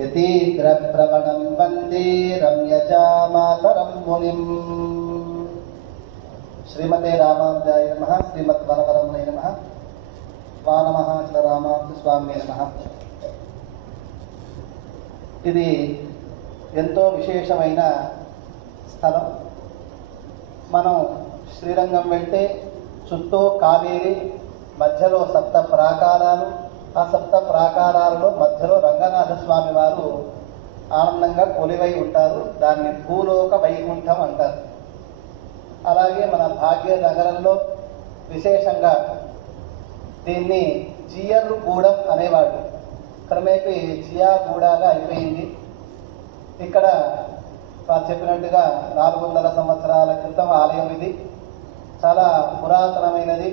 యతీంద్రప్రవణం వందే రమ్యజామాతరం మునిం. శ్రీమతే రామానుజాయ నమః. శ్రీమద్వరవరమణే నమః. వానమః శ్రీ రామానుజ స్వామి నమః. ఇది ఎంతో విశేషమైన స్థలం. మనం శ్రీరంగం వెళ్తే చుట్టూ కావేరి, మధ్యలో సప్త ప్రాకారాలు, ఆ సప్త ప్రాకారాలలో మధ్యలో రంగనాథ స్వామి వారు ఆనందంగా కొలువై ఉంటారు. దాన్ని భూలోక వైకుంఠం అంటారు. అలాగే మన భాగ్యనగరంలో విశేషంగా దీన్ని జియర్గూడెం అనేవాడు. క్రమేపీ జియాగూడగా అయిపోయింది. ఇక్కడ వారు చెప్పినట్టుగా 400 సంవత్సరాల క్రితం ఆలయం ఇది. చాలా పురాతనమైనది.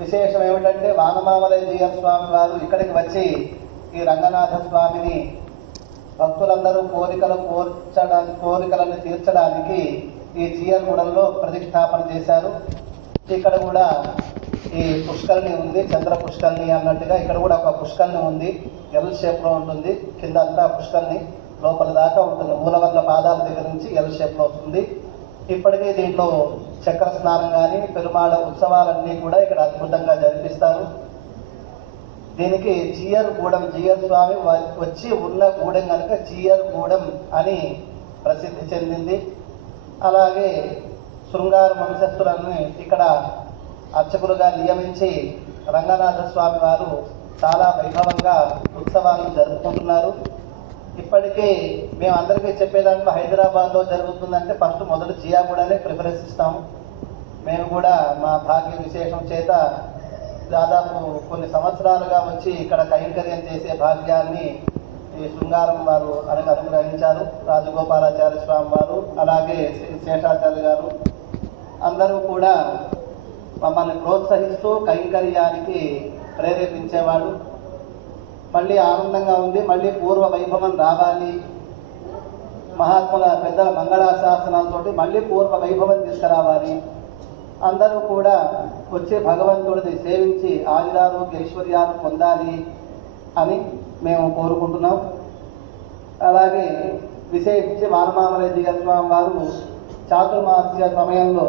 విశేషం ఏమిటంటే వానమామలయ స్వామి వారు ఇక్కడికి వచ్చి ఈ రంగనాథ స్వామిని భక్తులందరూ కోరికలను తీర్చడానికి ఈ జియర్గూడెంలో ప్రతిష్టాపన చేశారు. ఇక్కడ కూడా ఈ పుష్కరిణి ఉంది, చంద్ర పుష్కరిణి అన్నట్టుగా ఇక్కడ కూడా ఒక పుష్కరిణి ఉంది. ఎల్ షేప్లో ఉంటుంది. కింద అంతా పుష్కరిణి లోపల దాకా ఉంటుంది. మూలవర్ల పాదాల దగ్గర నుంచి ఎల్ షేప్లో వస్తుంది. ఇప్పటికే దీంట్లో చక్ర స్నానం కానీ పెరుమాళ ఉత్సవాలన్నీ కూడా ఇక్కడ అద్భుతంగా జరిపిస్తారు. దీనికి జియర్గూడెం, జియర్ స్వామి వచ్చి ఉన్న గూడెం కనుక జియర్గూడెం అని ప్రసిద్ధి చెందింది. అలాగే శృంగార వంశస్థులను ఇక్కడ అర్చకులుగా నియమించి రంగనాథ స్వామి వారు చాలా వైభవంగా ఉత్సవాలను జరుపుకుంటున్నారు. ఇప్పటికీ మేము అందరికీ చెప్పేదాంట్లో హైదరాబాద్లో జరుగుతుందంటే ఫస్ట్ మొదటి జియాగూడనే ప్రిఫరెన్స్ ఇస్తాము. మేము కూడా మా భాగ్య విశేషం చేత దాదాపు కొన్ని సంవత్సరాలుగా వచ్చి ఇక్కడ కైంకర్యం చేసే భాగ్యాన్ని ఈ శృంగారం వారు అనుగ్రహించారు. రాజగోపాలాచార్య స్వామి వారు, అలాగే శేషాచార్య గారు అందరూ కూడా మమ్మల్ని ప్రోత్సహిస్తూ కైంకర్యానికి ప్రేరేపించేవాడు. మళ్ళీ ఆనందంగా ఉంది. మళ్ళీ పూర్వ వైభవం రావాలి, మహాత్ముల పెద్దల మంగళాశాసనాలతోటి మళ్ళీ పూర్వ వైభవం తీసుకురావాలి. అందరూ కూడా వచ్చే భగవంతుడిని సేవించి ఆయురారోగ్య ఐశ్వర్యాలు పొందాలి అని మేము కోరుకుంటున్నాం. అలాగే విశేషించి వానమామలయ స్వామి వారు చాతుర్మాస్య సమయంలో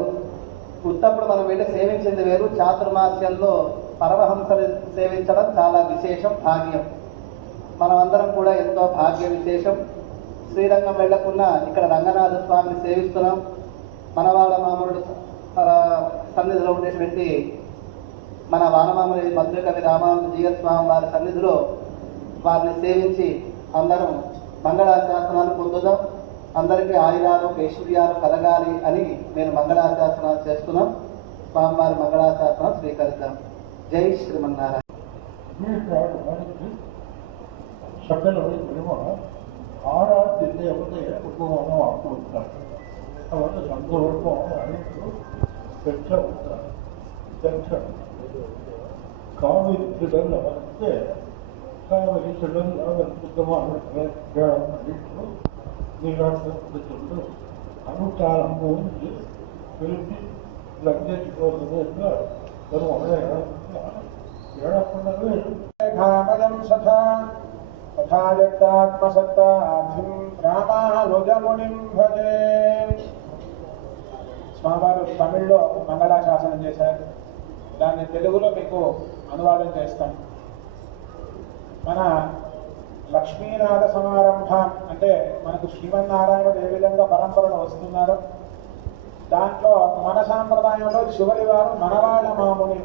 ఉత్తప్పుడు మనం వెళ్ళి సేవించింది వేరు, చాతుర్మాస్యంలో పరమహంసలు సేవించడం చాలా విశేషం, భాగ్యం. మనం అందరం కూడా ఎంతో భాగ్య విశేషం. శ్రీరంగం వెళ్ళకుండా ఇక్కడ రంగనాథ స్వామిని సేవిస్తున్నాం. మనవాళ్ళ మామూలు సన్నిధిలో ఉండేటువంటి మన వానమామలయ మధురకవి రామానుజీయ స్వామి వారి సన్నిధిలో వారిని సేవించి అందరం మంగళాశాసనాలు పొందుదాం. అందరికీ ఆయురారోగ్య ఐశ్వర్యాలు కలగాలి అని నేను మంగళాశాసనాలు చేస్తున్నాం. స్వామివారి మంగళాశాసనం స్వీకరిద్దాం. జై శ్రీమన్నారాయణ. ஆராய்ச்சி வந்து குடும்பமாக வாக்கு கொடுத்தாங்க. வந்து சந்தோஷம் அனைத்து பெற்ற காவிரி திடல் வந்து காவிரி திடல் அற்புதமாக நீராட்டு சொல்லி அனுஷ்டானம் போது திருப்பி லங்கேஜ் போகிறது என்றால் வரும் ஏழப்பண்ணவே சதா తథాయత్తాత్మసత్తాధిం రామానుజమునిం భజే. స్వామివారు తమిళ్లో మంగళాశాసనం చేశారు. దాన్ని తెలుగులో మీకు అనువాదం చేస్తాం. మన లక్ష్మీనాథ సమారంభ అంటే మనకు శ్రీమన్నారాయణుడు ఏ విధంగా పరంపరలో వస్తున్నారో దాంట్లో మన సాంప్రదాయంలో చివరి వారు మనవాళ్ళ మాముని.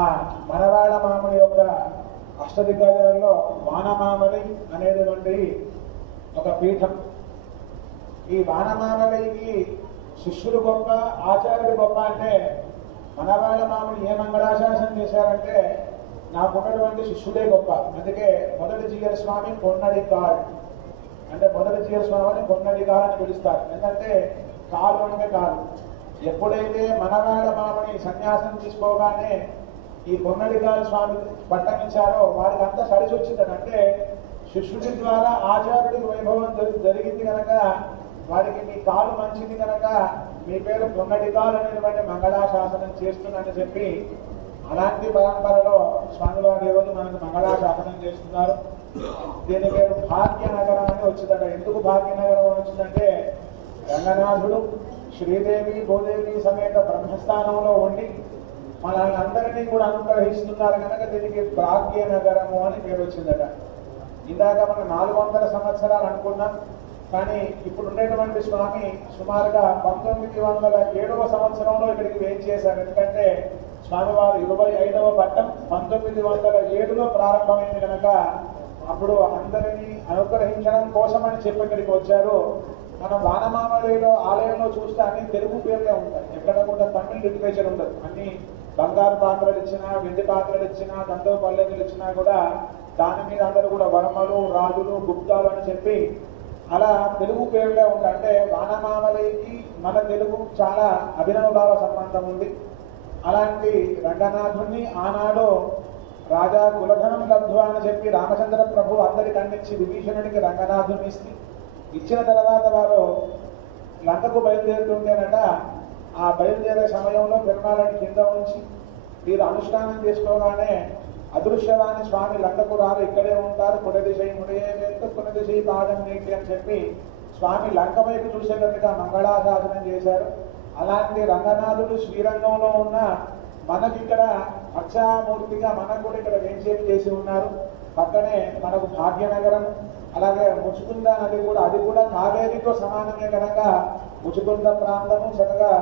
ఆ మనవాళ్ళ మాముని యొక్క అష్టదిగ్గజాల్లో వానమామలి అనేటువంటి ఒక పీఠం. ఈ వానమామలికి శిష్యుడు గొప్ప, ఆచార్యుడు గొప్ప. అంటే మనవాళ్ళ మామూలు ఏ మంగళాశాసనం చేశారంటే నాకున్నటువంటి శిష్యుడే గొప్ప. అందుకే మొదటి జియర్ స్వామి కొన్నడికాల్ అంటే మొదటి జియర్ స్వామిని కొన్నడికాల్ అని పిలుస్తారు. ఎందుకంటే కాలు అంటే కాలు. ఎప్పుడైతే మనవాళ్ళ మామని సన్యాసం తీసుకోగానే ఈ కొన్నడికాల స్వామి పట్టణించారో వారికి అంతా కలిసి వచ్చిందంటే శిష్యుడి ద్వారా ఆచార్యుడికి వైభవం జరిగింది కనుక వారికి మీ కాలు మంచిది కనుక మీ పేరు కొన్నడికాలు అనేటువంటి మంగళాశాసనం చేస్తున్నానని చెప్పి అలాంటి పరంపరలో స్వామివారి రోజు మనకు మంగళాశాసనం చేస్తున్నారు. దీని పేరు భాగ్యనగరం అని వచ్చిందట. ఎందుకు భాగ్యనగరం అని వచ్చిందంటే రంగనాథుడు శ్రీదేవి భూదేవి సమేత బ్రహ్మస్థానంలో ఉండి మనల్ని అందరినీ కూడా అనుగ్రహిస్తున్నారు కనుక దీనికి భాగ్యనగరము అని పేరు వచ్చిందట. ఇందాక మనం 400 సంవత్సరాలు అనుకున్నాం, కానీ ఇప్పుడు ఉండేటువంటి స్వామి సుమారుగా 1907వ సంవత్సరంలో ఇక్కడికి వేయించేశారు. ఎందుకంటే స్వామివారు 25వ పట్టం 1907లో ప్రారంభమైంది కనుక అప్పుడు అందరినీ అనుగ్రహించడం కోసమని చెప్పి ఇక్కడికి వచ్చారు. మనం వానమామడిలో ఆలయంలో చూస్తే అన్ని తెలుగు పేర్లే ఉంటాయి, ఎక్కడ కూడా తమిళ లిటరేచర్ ఉండదు. అన్ని బంగారు పాత్రలు ఇచ్చినా, వెండి పాత్రలు ఇచ్చినా, దండవ పల్లెలు ఇచ్చినా కూడా దాని మీద అందరూ కూడా వర్మలు, రాజులు, గుప్తాలు అని చెప్పి అలా తెలుగు పేర్లే ఉంటాయి. అంటే వానమామలికి మన తెలుగు చాలా అభినవభావ సంబంధం ఉంది. అలాంటి రంగనాథుణ్ణి ఆనాడు రాజా కులధనం లబ్ధు అని చెప్పి రామచంద్ర ప్రభు అందరికి అందించి విభీషణుడికి రంగనాథుని ఇచ్చిన తర్వాత వారు లంకకు బయలుదేరుతుంటేనట ఆ బయలుదేరే సమయంలో పెరుమాళని కింద ఉంచి వీరు అనుష్ఠానం చేసుకోగానే అదృశ్యవాణి స్వామి లంకకు రారు, ఇక్కడే ఉంటారు, కుడదిశై ముడియే వెళ్తూ కుడదిశై పాదం నీటి అని చెప్పి స్వామి లంక వైపు చూసేటట్టుగా మంగళాసాధనం చేశారు. అలాంటి రంగనాథుడు శ్రీరంగంలో ఉన్న మనకి ఇక్కడ అక్షామూర్తిగా మనకు కూడా ఇక్కడ వేంచేపు చేసి ఉన్నారు. పక్కనే మనకు భాగ్యనగరం, అలాగే ముచుకుంద నది కూడా, అది కూడా కావేరితో సమానమే కనుక ముచుకుంద ప్రాంతము చక్కగా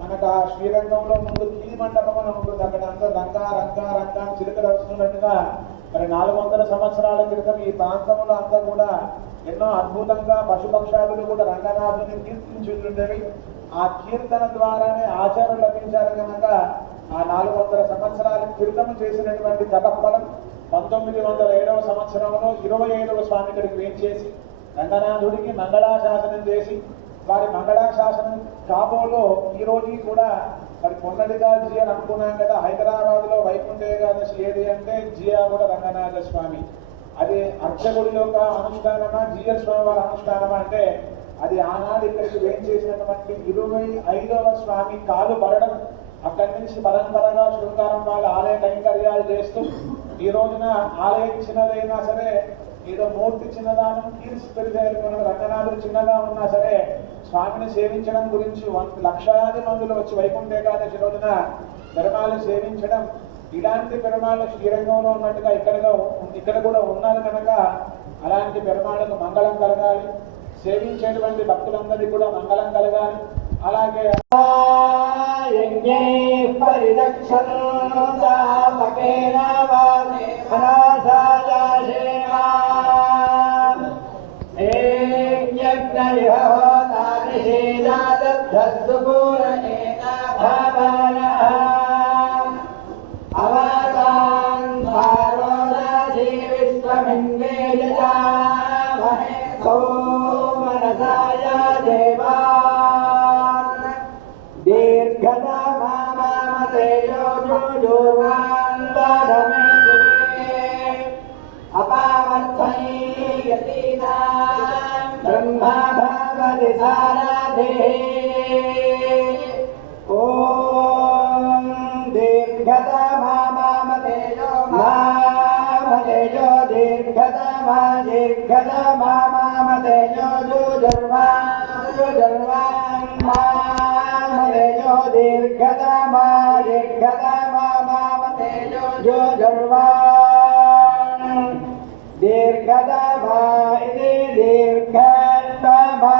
మనకు ఆ శ్రీరంగంలో ముందు కీలి మండపం అని ఉంటుంది. అక్కడ అంతా రంగా రంగా రంగా చిలుకలు వస్తున్నట్టుగా మరి 400 సంవత్సరాల క్రితం ఈ ప్రాంతంలో అంతా కూడా ఎన్నో అద్భుతంగా పశుపక్షాదులు కూడా రంగనాథుని కీర్తించుండేవి. ఆ కీర్తన ద్వారానే ఆచారం లభించారు కనుక ఆ 400 సంవత్సరాల క్రితం చేసినటువంటి తపఫలం 1907వ సంవత్సరంలో 25వ స్వామి ఇక్కడికి వేయించేసి రంగనాథుడికి మంగళాశాసనం చేసి వారి మంగళాశాసనం కాబోలో ఈ రోజు కూడా మరి పొన్నడిగా జీ అని అనుకున్నాం కదా. హైదరాబాద్ లో వైకుంఠ ఏకాదశి ఏది అంటే జియా కూడా రంగనాథ స్వామి. అది అర్చకుడి యొక్క అనుష్ఠానమా, జియర్ స్వామి వారి అనుష్ఠానమా అంటే అది ఆనాడు ఇక్కడికి వేయించేసినటువంటి 25వ స్వామి కాలు పడడం, అక్కడి నుంచి పరంపరగా శృంగారం వాళ్ళ ఆలయ కైంకర్యాలు చేస్తూ ఈ రోజున ఆలయం చిన్నదైనా సరే, ఏదో మూర్తి చిన్నదానం కీర్తి పెరిగారు రంగనాథుడు చిన్నగా ఉన్నా సరే స్వామిని సేవించడం గురించి లక్షలాది మందులు వచ్చి వైకుంఠ ఏకాదశి రోజున పెరుమాళ్ళు సేవించడం, ఇలాంటి పెరుమాళ్ళు శ్రీరంగంలో ఉన్నట్టుగా ఇక్కడ కూడా ఉన్నారు కనుక అలాంటి పెరుమాళ్ళకు మంగళం కలగాలి, సేవించేటువంటి భక్తులందరికీ కూడా మంగళం కలగాలి. అలాగే ब्रह्मा भगवति साराधे ओम दीर्घतमा मामतेजो मामतेजो दीर्घतमा दीर्घतमा मामतेजो जुजर्वा जुजर्वा मामतेजो दीर्घतमा दीर्घतमा मामतेजो जुजर्वा दीर्घतमा इति दीर्घतमा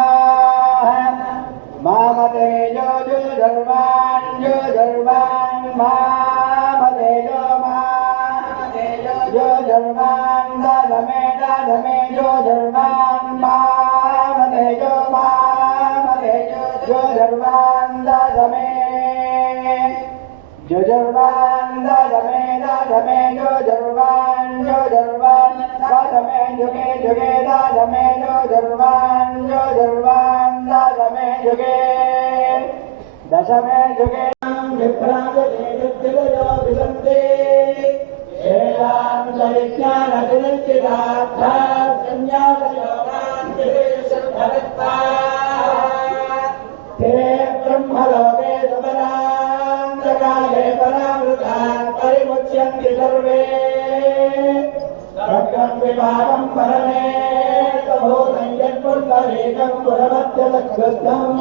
मामतेजो जुजर्वान् जुजर्वान् मामतेजो मामतेजो जुजर्वान् ददमे ददमे जुजर्वान् मामतेजो मामतेजो जुजर्वान् ददमे जुजर्वान् ददमे ददमे जुजर्वान् जुजर्वान् ददमे जुगे जुगे ददमे जुजर्वान् जुजर्वान् ददमे जुगे दशमे जुगे विभ्राजनेतिलयो विसन्ति एतां विज्ञानविनिश्चितार्था संज्ञातयोगान्तिरेषुभरत्वा ते ब्रह्मलोके सुपरान्तकाले परामृतात् परिमुच्यन्ति सर्वे भद्रं विभागं परमेतभूतं यत्पुण्डरीकं पुरमत्यलकृत्यम्